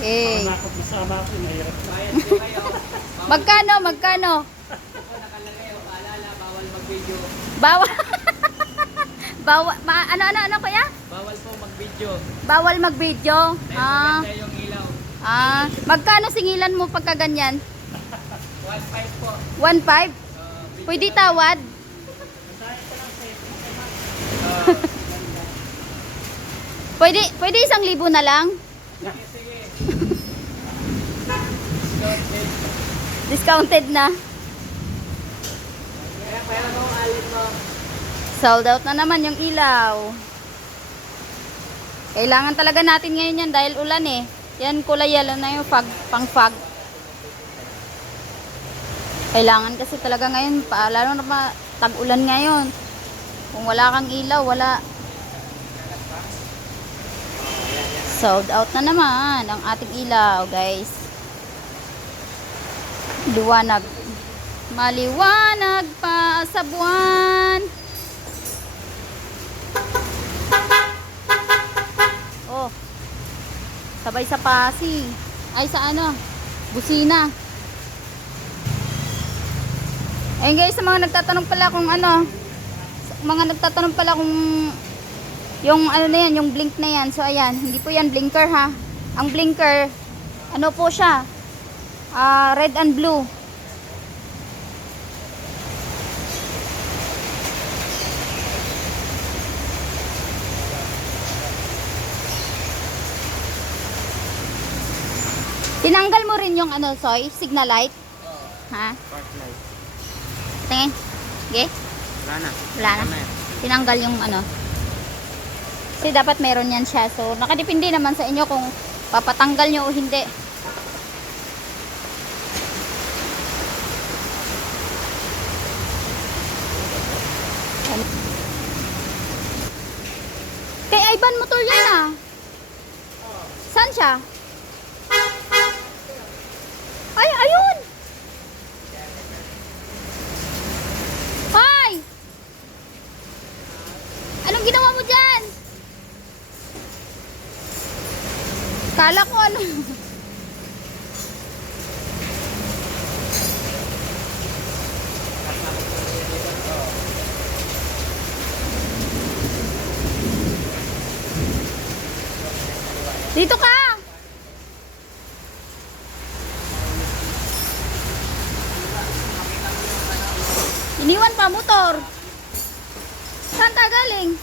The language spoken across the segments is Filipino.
Okay. Masama ako, mahirap. Bayad po kayo. Magkano? Magkano? Ako nakalagay, o paalala, bawal mag-video. Bawal. Bawal. Ano kuya? Bawal po mag-video. Bawal mag-video. Dahil maganda yung ilaw. Magkano singilan mo pagka ganyan? 1.5 po. 1.5? Pwede tawad? Pwede 1,000 na lang? Sige, sige. Discounted na. Kaya mo alin mo. Sold out na naman yung ilaw. Kailangan talaga natin ngayon yan dahil ulan eh. Yan kulay yellow na yung pang fog. Kailangan kasi talaga ngayon, lalo na tag-ulan ngayon. Kung wala kang ilaw, wala. Sold out na naman ang ating ilaw, guys. Liwanag. Maliwanag pa sa buwan. Oh. Sabay sa pasi. Ay sa ano? Busina. Ayun guys, sa mga nagtatanong pala kung ano, yung ano na yan, yung blink na yan. So ayan, hindi po yan blinker ha. Ang blinker, ano po siya? Red and blue. Tinanggal mo rin yung ano, Soy, signal light? Ha? Park light. Tingin. Okay? Wala na. Wala na. Tinanggal yung ano. Kasi dapat meron yan siya. So, nakadepende naman sa inyo kung papatanggal nyo o hindi. Kay Ivan motor yan ah. Saan siya? Ay, ayun! Hoy! Anong ginawa mo dyan? Kala ko ano. Dito ka! Iniwan pa motor. Saan ka galing?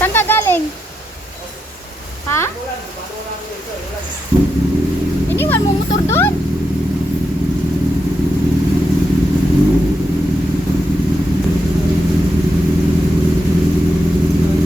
Saan ka galing? Ha? Iniwan mo motor doon?